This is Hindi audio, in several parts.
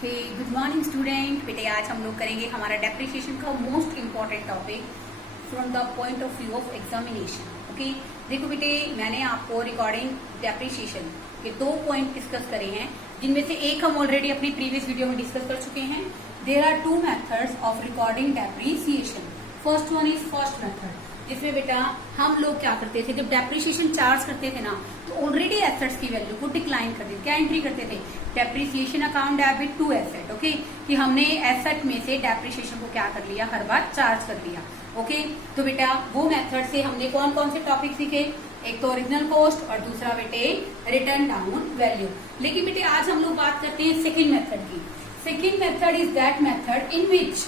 Good morning student. बेटे आज हम लोग करेंगे हमारा डेप्रिसिएशन का most important topic from the point of view of examination. Okay, देखो बेटे मैंने आपको रिकॉर्डिंग डेप्रिसिएशन के 2 पॉइंट डिस्कस करे हैं, जिनमें से एक हम ऑलरेडी अपनी प्रीवियस वीडियो में डिस्कस कर चुके हैं। There are 2 methods of recording depreciation. First one is first method, जिसमें बेटा हम लोग क्या करते थे, जब डेप्रिसिएशन चार्ज करते थे ना, तो ऑलरेडी एसेट्स की वैल्यू को डिक्लाइन कर देते। क्या एंट्री करते थे? Depreciation account debit to asset. Okay, कि हमने एसेट में से डेप्रिसिएशन को क्या कर लिया, हर बार चार्ज कर लिया। ओके, तो बेटा वो मेथड से हमने कौन कौन से टॉपिक सीखे? एक तो ओरिजिनल कॉस्ट और दूसरा बेटे रिटर्न डाउन वैल्यू। लेकिन बेटे आज हम लोग बात करते हैं सेकेंड मेथड की। Second method is that method in which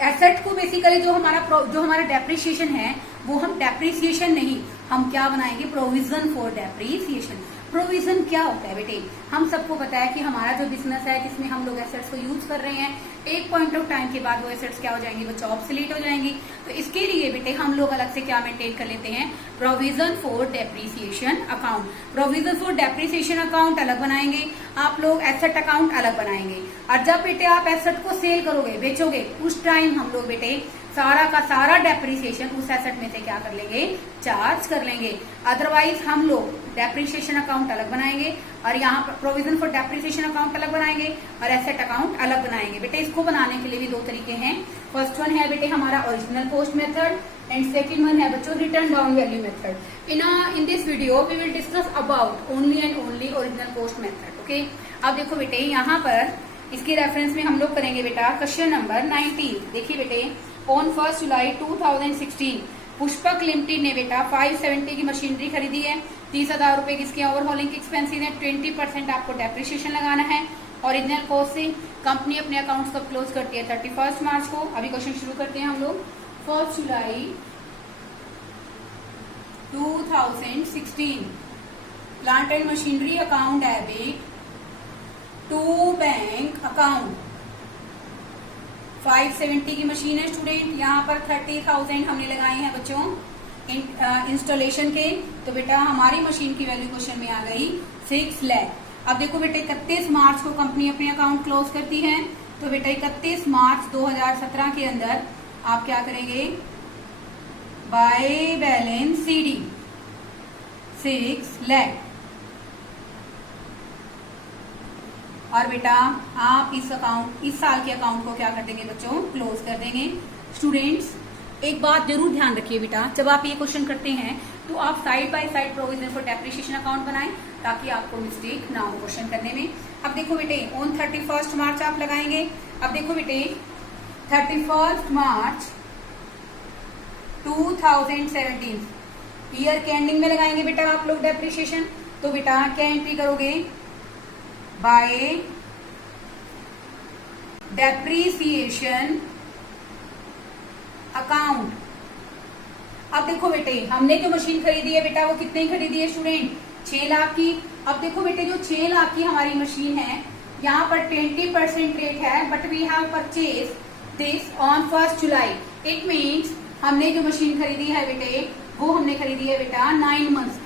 asset को बेसिकली जो हमारा डेप्रिसिएशन है, वो हम डेप्रिसिएशन नहीं, हम क्या बनाएंगे, प्रोविजन फॉर डेप्रिसिएशन। प्रोविजन क्या होता है बेटे? हम सबको पता है कि हमारा जो बिजनेस है जिसमें हम लोग एसेट्स को यूज कर रहे हैं, एक पॉइंट ऑफ टाइम के बाद वो एसेट्स क्या हो जाएंगी, वो ऑब्सोलीट हो जाएंगी। तो इसके लिए बेटे हम लोग अलग से क्या मेंटेन कर लेते हैं, provision for depreciation account. Provision for depreciation account अलग बनाएंगे, आप लोग एसेट अकाउंट अलग बनाएंगे। और जब बेटे आप एसेट को सेल करोगे, बेचोगे, उस टाइम हम लोग बेटे सारा का सारा डेप्रिसिएशन उस एसेट में से क्या कर लेंगे, चार्ज कर लेंगे। अदरवाइज हम लोग डेप्रिसिएशन अकाउंट अलग बनाएंगे और यहाँ पर प्रोविजन फॉर डेप्रिसिएशन अकाउंट अलग बनाएंगे और एसेट अकाउंट अलग बनाएंगे। बेटे इसको बनाने के लिए भी 2 तरीके हैं। फर्स्ट वन है बेटे हमारा original cost method and second one है बच्चों written down value method. In this video we will discuss about only and only original cost method. Okay, अब देखो बेटे यहाँ पर इसके रेफरेंस में हम लोग करेंगे बेटा क्वेश्चन नंबर 19। देखिए बेटे, ऑन 1 जुलाई 2016 पुष्पक लिमिटेड ने बेटा 570 की मशीनरी खरीदी है। 30,000 रुपए की इसकी ओवरहॉलिंग की एक्सपेंसेस है। 20% आपको डेप्रिसिएशन लगाना है। ओरिजिनल कॉस्ट से कंपनी अपने अकाउंट्स कब क्लोज करती है, 31 मार्च को। अभी क्वेश्चन शुरू करते हैं हम लोग। 1 July 2016 plant and machinery account debit to bank account. 570 की मशीन है स्टूडेंट, यहाँ पर 30,000 हमने लगाए हैं बच्चों इंस्टॉलेशन के। तो बेटा हमारी मशीन की वैल्यू क्वेश्चन में आ गई 6 लाख। अब देखो बेटे 31 मार्च को कंपनी अपने अकाउंट क्लोज करती है। तो बेटा 31 मार्च 2017 के अंदर आप क्या करेंगे, बाय बैलेंस CD 6 लाख। और बेटा आप इस साल के अकाउंट को क्या कर देंगे बच्चों, क्लोज कर देंगे। स्टूडेंट्स एक बात जरूर ध्यान रखिए बेटा, जब आप ये क्वेश्चन करते हैं तो आप side by side provision for depreciation account बनाएं, ताकि आपको मिस्टेक ना हो क्वेश्चन करने में। अब देखो बेटे ऑन 31 मार्च आप लगाएंगे। अब देखो बेटे 31 मार्च 2017 ईयर के एंडिंग में लगाएंगे बेटा आप लोग डेप्रिसिएशन। तो बेटा क्या एंट्री करोगे, बाय डेप्रिसिएशन अकाउंट। अब देखो बेटे हमने जो मशीन खरीदी है बेटा, वो कितने की खरीदी है स्टूडेंट, 6 लाख की। अब देखो बेटे जो 6 लाख की हमारी मशीन है, यहाँ पर 20% रेट है, but we have purchase this on 1 July. It means हमने जो मशीन खरीदी है बेटे, वो हमने खरीदी है बेटा 9 मंथ्स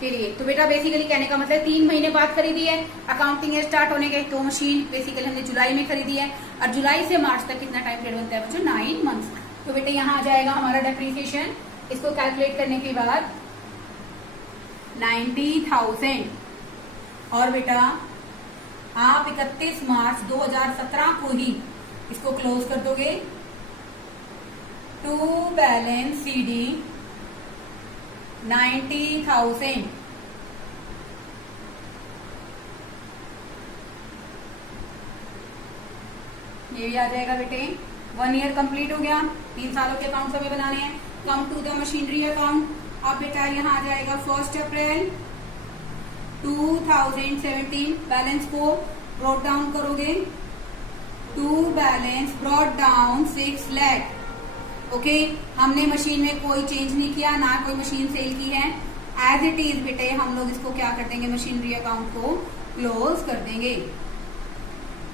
के लिए। तो बेटा बेसिकली कहने का मतलब 3 महीने बाद खरीदी है, अकाउंटिंग स्टार्ट होने के। तो मशीन बेसिकली हमने जुलाई में खरीदी है, और जुलाई से मार्च तक कितना टाइम पीरियड बनता है बच्चों, 9 मंथ्स। तो बेटे यहाँ आ जाएगा हमारा डेप्रिसिएशन, इसको कैलकुलेट करने के बाद 90,000। और बेटा आप 31 मार्च 2017 को ही इसको क्लोज कर दोगे टू बैलेंस CD 90,000। ये भी आ जाएगा बेटे। 1 ईयर कंप्लीट हो गया, 3 सालों के अकाउंट हमें बनाने हैं। Come to the machinery account. अब बेटा यहाँ आ जाएगा 1 अप्रैल 2017 बैलेंस को ब्रॉट डाउन करोगे to balance brought down 6 lakh. Okay, हमने मशीन में कोई चेंज नहीं किया, ना कोई मशीन सेल की है, एज इट इज बेटे हम लोग इसको क्या कर देंगे, मशीनरी अकाउंट को क्लोज कर देंगे।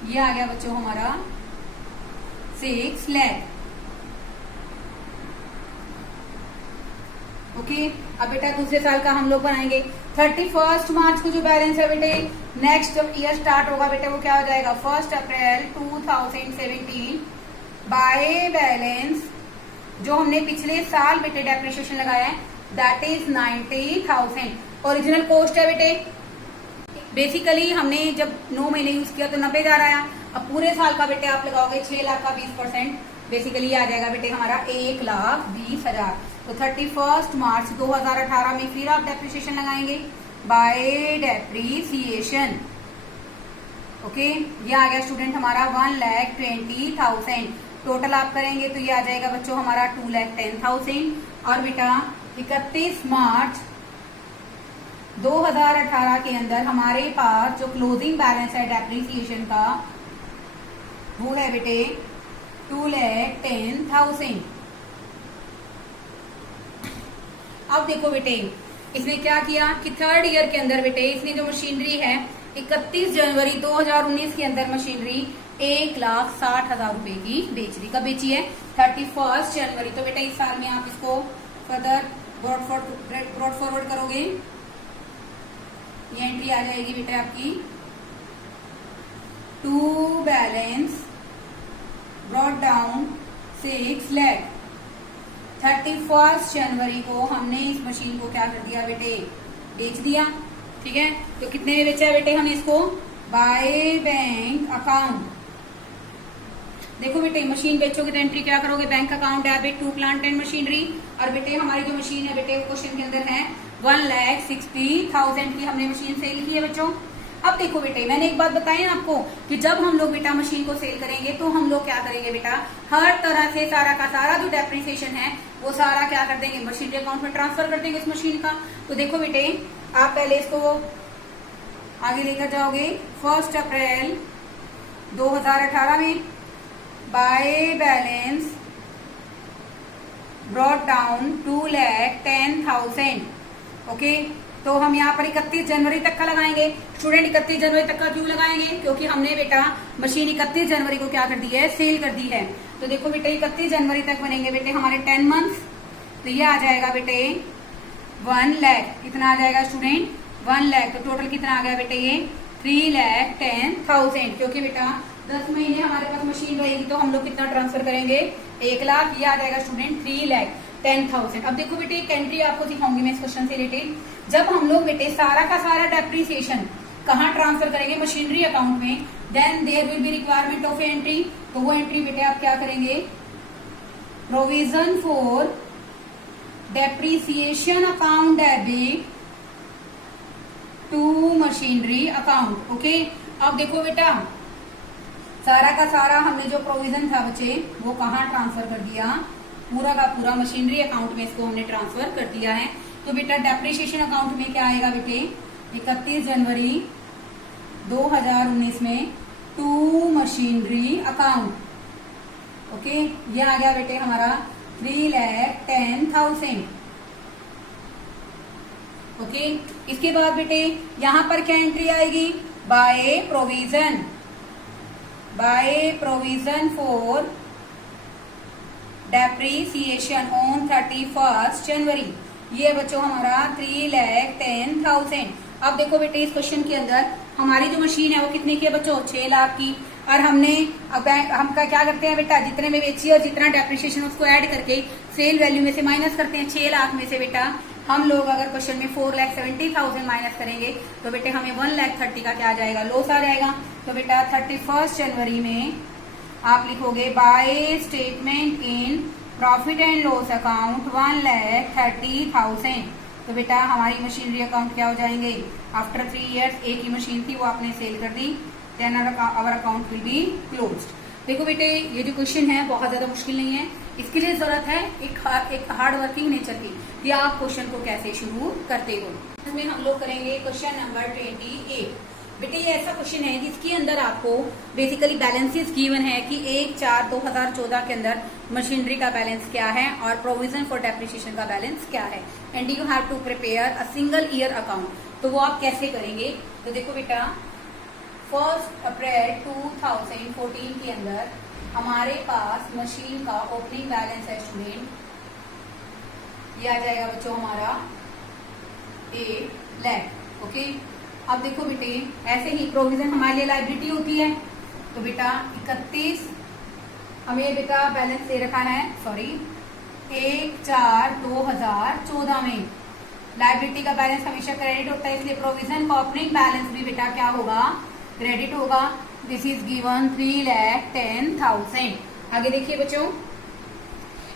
ये आ गया बच्चों हमारा 6 लाख। ओके, अब बेटा दूसरे साल का हम लोग बनाएंगे। 31 मार्च को जो बैलेंस है बेटे, नेक्स्ट जब ईयर स्टार्ट होगा बेटे वो क्या हो जाएगा 1 अप्रैल 2017 बाय बैलेंस जो हमने पिछले साल बेटे डेप्रिसिएशन लगाया है दैट इज 90,000। ओरिजिनल कॉस्ट है बेटे, बेसिकली हमने जब 9 महीने यूज किया तो 90,000 आया। अब पूरे साल का बेटे आप लगाओगे 6 लाख का 20%, बेसिकली आ जाएगा बेटे हमारा 1,20,000। तो 31 मार्च 2018 में फिर आप डेप्रिसिएशन लगाएंगे बाय डेप्रिसिएशन। ओके, ये आ गया स्टूडेंट हमारा 1,20,000। टोटल आप करेंगे तो ये आ जाएगा बच्चों हमारा 2,10,000। और बेटा 31 मार्च 2018 के अंदर हमारे पास जो क्लोजिंग बैलेंस है डेप्रिसिएशन का वो है बेटे 2,10,000। अब देखो बेटे इसने क्या किया कि थर्ड ईयर के अंदर बेटे इसने जो मशीनरी है 31 जनवरी 2019 के अंदर मशीनरी 1,60,000 रुपए की बेच दी। कब बेची है 31 जनवरी। तो बेटा इस साल में आप इसको फर्दर ब्रॉड फॉरवर्ड करोगे, ये एंट्री आ जाएगी बेटा आपकी to balance brought down 6 lakh. 31 जनवरी को हमने इस मशीन को क्या कर दिया बेटे बेच दिया। ठीक है, तो कितने में बेचा है बेटे हमने इसको बाय बैंक अकाउंट। देखो बेटे मशीन बेचोगे तो एंट्री क्या करोगे bank account debit to plant and machinery. और बेटे हमारी जो मशीन है बेटे वो क्वेश्चन के अंदर है 1,60,000 की हमने मशीन सेल की है बच्चों। अब देखो बेटे मैंने एक बात बताई ना आपको कि जब हम लोग बेटा मशीन को सेल करेंगे तो हम लोग क्या करेंगे बेटा हर तरह से सारा का सारा जो डेप्रिसिएशन है वो सारा क्या कर देंगे मशीनरी अकाउंट में ट्रांसफर कर देंगे इस मशीन का। तो देखो बेटे आप पहले इसको आगे लेकर जाओगे 1 अप्रैल 2018 में by balance brought down 2,10,000। Okay, तो हम यहाँ पर 31 जनवरी तक का लगाएंगे। स्टूडेंट 31 जनवरी तक का क्यों लगाएंगे, क्योंकि हमने बेटा मशीन 31 जनवरी को क्या कर दी है सेल कर दी है। तो देखो बेटे 31 जनवरी तक बनेंगे बेटे हमारे 10 मंथ्स। तो ये आ जाएगा बेटे 1 लाख। कितना आ जाएगा स्टूडेंट 1 लाख। तो टोटल कितना आ गया बेटे ये 3,10,000। क्योंकि बेटा 10 महीने हमारे पास मशीन रहेगी तो हम लोग कितना ट्रांसफर करेंगे 1 लाख। ये आ जाएगा स्टूडेंट 3,10,000। अब देखो बेटे एक एंट्री आपको दिखाऊंगी मैं इस क्वेश्चन से रिलेटेड। जब हम लोग बेटे सारा का सारा डेप्रिसिएशन कहाँ ट्रांसफर करेंगे मशीनरी अकाउंट में, then there will be requirement of entry. तो वो एंट्री बेटे आप क्या करेंगे provision for depreciation account debit to machinery account. Okay, अब देखो बेटा सारा का सारा हमने जो प्रोविजन था बच्चे वो कहाँ ट्रांसफर कर दिया, पूरा का पूरा मशीनरी अकाउंट में इसको हमने ट्रांसफर कर दिया है। तो बेटा डेप्रिसिएशन अकाउंट में क्या आएगा बेटे 31 जनवरी 2019 में टू मशीनरी अकाउंट। ओके, ये आ गया बेटे हमारा 3,10,000। ओके, इसके बाद बेटे यहां पर क्या एंट्री आएगी by provision for depreciation on 31 जनवरी। ये बच्चों हमारा 3,10,000। अब देखो बेटे इस क्वेश्चन के अंदर हमारी जो मशीन है वो कितने की है बच्चों 6 लाख की। और हमने अब हम क्या करते हैं बेटा जितने में बेची और जितना डेप्रिसिएशन उसको ऐड करके सेल वैल्यू में से माइनस करते हैं। 6 लाख में से बेटा हम लोग अगर क्वेश्चन में 4,70,000 माइनस करेंगे तो बेटे हमें 1,30,000 का क्या आ जाएगा लॉस आ जाएगा। तो बेटा 31 जनवरी में आप लिखोगे by statement in profit and loss account 1,30,000। तो बेटा हमारी मशीनरी अकाउंट क्या हो जाएंगे आफ्टर 3 इयर्स। एक ही मशीन थी वो आपने सेल कर दी, then our account will be closed. देखो बेटे ये जो क्वेश्चन है बहुत ज्यादा मुश्किल नहीं है, इसके लिए जरूरत है एक हार्ड वर्किंग नेचर की कि आप क्वेश्चन को कैसे शुरू करते हो। इसमें हम लोग करेंगे क्वेश्चन नंबर 28। बेटे ये ऐसा क्वेश्चन है जिसके अंदर आपको बेसिकली बैलेंसेस गिवन है कि 1/4/2014 के अंदर मशीनरी का बैलेंस क्या है और प्रोविजन फॉर डेप्रिसिएशन का बैलेंस क्या है and you have to prepare a single year account. तो वो आप कैसे करेंगे, तो देखो बेटा 1 अप्रैल 2014 के अंदर हमारे पास मशीन का ओपनिंग बैलेंस है स्टूडेंट, ये आ जाएगा बच्चों हमारा 8 लाख। ओके, अब देखो बेटे ऐसे ही प्रोविजन हमारे लिए लाइबिलिटी होती है, तो बेटा 31 हमें बेटा बैलेंस दे रखा है, सॉरी 1/4/2014 में लाइबिलिटी का बैलेंस हमेशा क्रेडिट होता है, इसलिए प्रोविजन का ओपनिंग बैलेंस भी बेटा क्या होगा, क्रेडिट होगा। This is given 3,10,000। आगे देखिए बच्चों,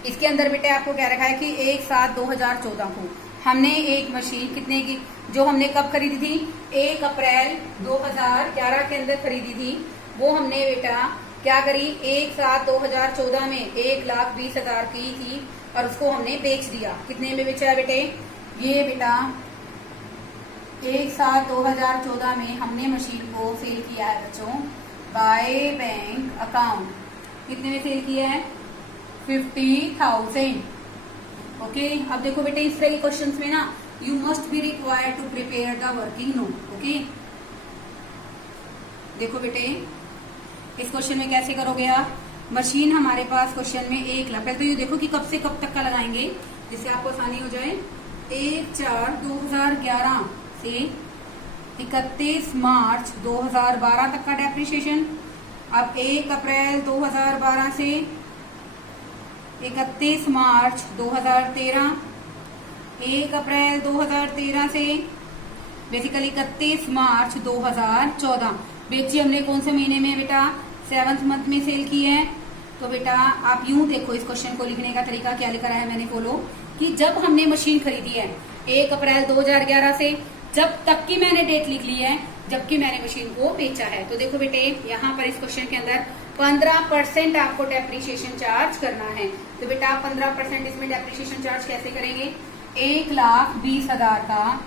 इसके अंदर बेटे आपको क्या रखा है कि 1/7/2014 को हमने एक मशीन कितने की, जो हमने कब खरीदी थी, 1 अप्रैल 2011 के अंदर खरीदी थी, वो हमने बेटा क्या करी, 1/7/2014 में 1,20,000 की थी और उसको हमने बेच दिया। कितने में बेचा है बेटे, ये बेटा 1/7/2014 में हमने मशीन को सेल किया है बच्चों बाय बैंक अकाउंट। कितने में सेल किया है, 50,000। ओके, अब देखो बेटे इस तरह के क्वेश्चंस में ना you must be required to prepare the working note. Okay, देखो बेटे इस क्वेश्चन में कैसे करोगे आप, मशीन हमारे पास क्वेश्चन में 1 लाख, पहले तो ये देखो कि कब से कब तक का लगाएंगे जिससे आपको आसानी हो जाए। 1/4/2011 से 31 मार्च 2012 तक का डेप्रिसिएशन। अब 1 अप्रैल 2012 से 31 मार्च 2013, 1 अप्रैल 2013 से बेसिकली 31 मार्च 2014। बेची हमने कौन से महीने में बेटा, 7th मंथ में सेल की है। तो बेटा आप यूं देखो इस क्वेश्चन को लिखने का तरीका क्या लिखा है मैंने, बोलो कि जब हमने मशीन खरीदी है 1 अप्रैल 2011 से जब तक की मैंने डेट लिख ली है जबकि मैंने मशीन को बेचा है। तो देखो बेटे यहाँ पर इस क्वेश्चन के अंदर 15% आपको डेप्रिसिएशन चार्ज करना है। तो बेटा आप 15% इसमें डेप्रिसिएशन चार्ज कैसे करेंगे, 1,20,000 का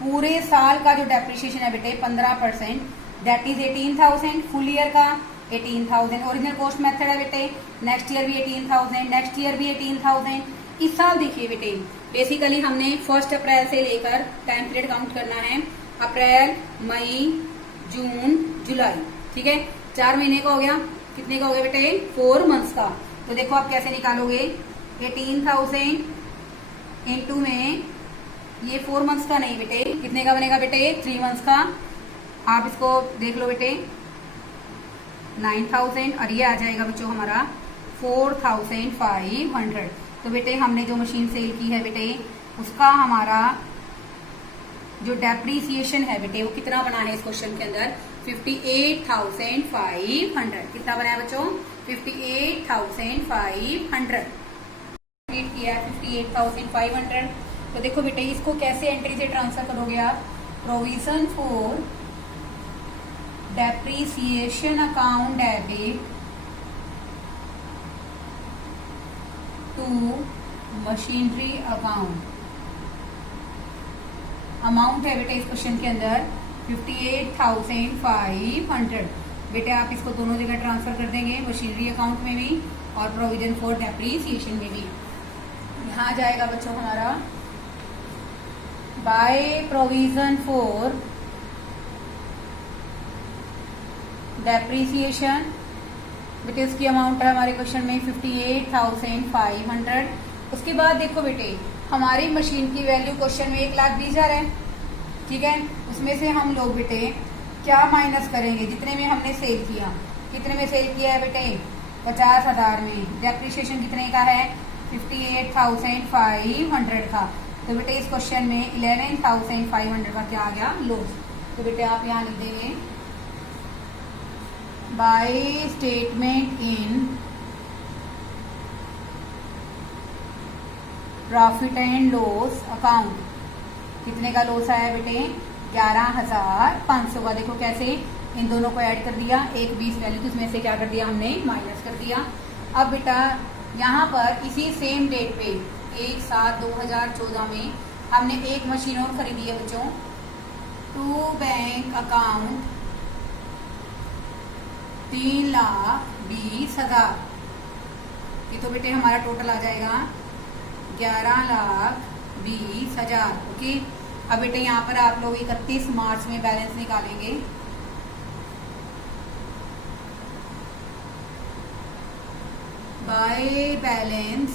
पूरे साल का जो डेप्रिसिएशन है बेटे 15%, दैट इज 18,000। फुल ईयर का 18,000। ओरिजिनल कॉस्ट मेथड है बेटे, नेक्स्ट ईयर भी 18,000, नेक्स्ट ईयर भी 18,000। इस साल देखिए बेटे बेसिकली हमने 1 अप्रैल से लेकर टाइम पीरियड काउंट करना है, अप्रैल, मई, जून, जुलाई, ठीक है, 4 महीने का हो गया। कितने का हो गया बेटे, 4 मंथ्स का। तो देखो आप कैसे निकालोगे, 18,000 इंटू में ये 4 मंथ्स का नहीं बेटे, कितने का बनेगा बेटे, 3 मंथ्स का। आप इसको देख लो बेटे 9,000 और ये आ जाएगा बच्चों हमारा 4,500। तो बेटे हमने जो मशीन सेल की है बेटे उसका हमारा जो डेप्रीसिएशन है बेटे वो कितना बना है इस क्वेश्चन के अंदर, 58,500। कितना बना है बच्चों, 58,500 किया, 58,500। तो देखो बेटे इसको कैसे एंट्री से ट्रांसफर करोगे आप, provision for depreciation account debit to machinery account. Amount है बेटे इस क्वेश्चन के अंदर 58,500। बेटे आप इसको दोनों जगह ट्रांसफर कर देंगे, मशीनरी अकाउंट में भी और प्रोविजन फॉर डेप्रीसिएशन में भी। यहाँ आ जाएगा बच्चों हमारा बाय प्रोविजन फॉर डेप्रीसिएशन, बेटे उसकी अमाउंट है हमारे क्वेश्चन में 58,500। उसके बाद देखो बेटे हमारी मशीन की वैल्यू क्वेश्चन में 1,20,000 है, ठीक है, उसमें से हम लोग बेटे क्या माइनस करेंगे, जितने में हमने सेल किया, कितने में सेल किया है बेटे 50,000 में, डेप्रीसिएशन कितने का है 58,500 का। तो बेटे इस क्वेश्चन में 11,500 का क्या आ गया, लॉस। तो बेटे आप यहाँ लिख देंगे by statement in profit and loss account, कितने का लॉस आया बेटे 11,500 का। देखो कैसे इन दोनों को ऐड कर दिया, 1,20 वैल्यू तो इसमें से क्या कर दिया हमने माइनस कर दिया। अब बेटा यहाँ पर इसी सेम डेट पे 1/7/2014 में हमने एक मशीन और खरीदी है बच्चों, टू बैंक अकाउंट 3,20,000। ये तो बेटे हमारा टोटल आ जाएगा 11,20,000। ओके, अब बेटे यहाँ पर आप लोग 31 मार्च में बैलेंस निकालेंगे। बाय बैलेंस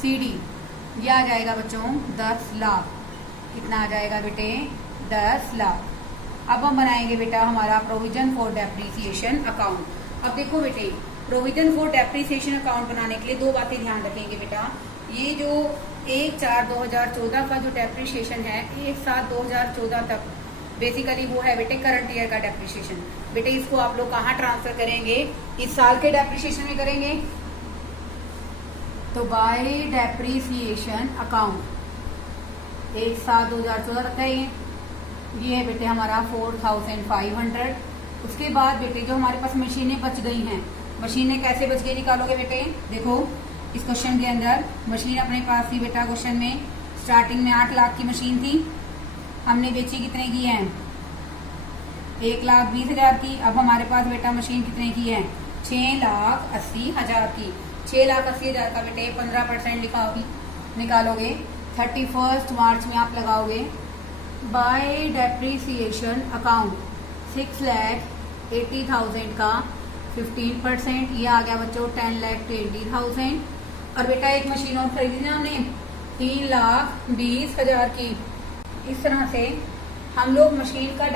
सीडी ये आ जाएगा बच्चों 10 लाख। कितना आ जाएगा बेटे? 10 लाख। अब हम बनाएंगे बेटा हमारा प्रोविजन फॉर डेप्रिसिएशन अकाउंट। अब देखो बेटे, प्रोविजन फॉर डेप्रिसिएशन अकाउंट बनाने के लिए दो बातें ध्यान रखेंगे बेटा। ये जो 1/4/2014 का जो डेप्रिसिएशन है 1/7/2014 तक बेसिकली वो है बेटे करंट ईयर का डेप्रिसिएशन। बेटे इसको आप लोग कहाँ ट्रांसफर करेंगे? इस साल के डेप्रिसिएशन में करेंगे। तो बाय डेप्रिसिएशन अकाउंट 1/7/2014 तक है ये है बेटे हमारा 4500। उसके बाद बेटे जो हमारे पास मशीनें बच गई हैं, मशीनें कैसे बच गई निकालोगे बेटे? देखो इस क्वेश्चन के अंदर मशीन अपने पास थी बेटा। क्वेश्चन में स्टार्टिंग में 8 लाख की मशीन थी, हमने बेची कितने की है? 1,20,000 की। अब हमारे पास बेटा मशीन कितने की है? 6,80,000 की। 6,80,000 का बेटे 15% निकालोगे। 31 मार्च में आप लगाओगे बाय डेप्रिसिएशन अकाउंट 6,80,000 का 15%, ये आ गया बच्चों 10,20,000। और बेटा एक मशीन और खरीदी ना हमने 3,20,000 की। इस तरह से हम लोग मशीन का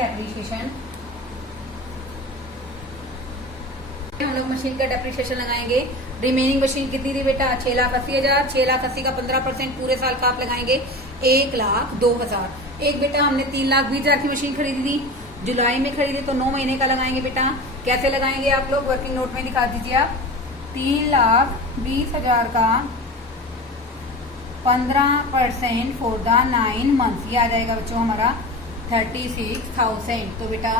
डेप्रिसिएशन लगाएंगे। रिमेनिंग मशीन कितनी थी बेटा? 6,80,000। 6,80,000 का 15% पूरे साल का आप लगाएंगे 1,02,000। एक बेटा हमने 3,20,000 की मशीन खरीदी थी, जुलाई में खरीदी, तो 9 महीने का लगाएंगे बेटा। कैसे लगाएंगे आप लोग? वर्किंग नोट में दिखा दीजिए आप। 3,20,000 का 15% फॉर द 9 मंथ्स, ये आ जाएगा बच्चों हमारा 36,000। तो बेटा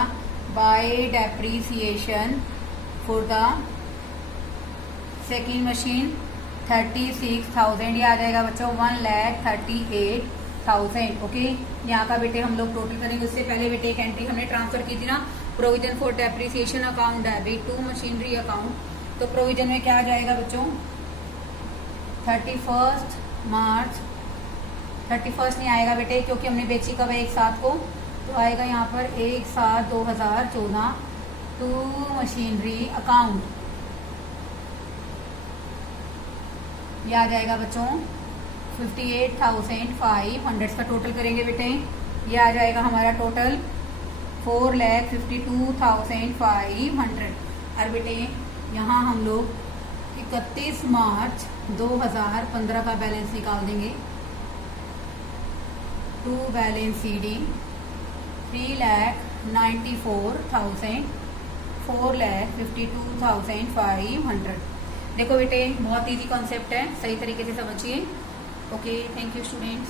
bye depreciation for the second machine 36,000, ये आ जाएगा बच्चों 1,38,000। ओके, यहाँ का बेटे हम लोग टोटल करेंगे। उससे पहले बेटे एक एंट्री हमने ट्रांसफर की थी ना, provision for depreciation account debit to machinery account. तो प्रोविजन में क्या आ जाएगा बच्चों? 31 मार्च 31 नहीं आएगा बेटे क्योंकि हमने बेची कब है? 1/7 को। तो आएगा यहाँ पर 1/7/2014 टू मशीनरी अकाउंट। ये आ जाएगा बच्चों 58,500 का टोटल करेंगे बेटे। ये आ जाएगा हमारा टोटल 4,52,500। और बेटे यहाँ हम लोग 31 मार्च 2015 का बैलेंस निकाल देंगे। To balance CD 3,94,000 4,52,500। देखो बेटे बहुत इजी कॉन्सेप्ट है, सही तरीके से समझिए। Okay, thank you students.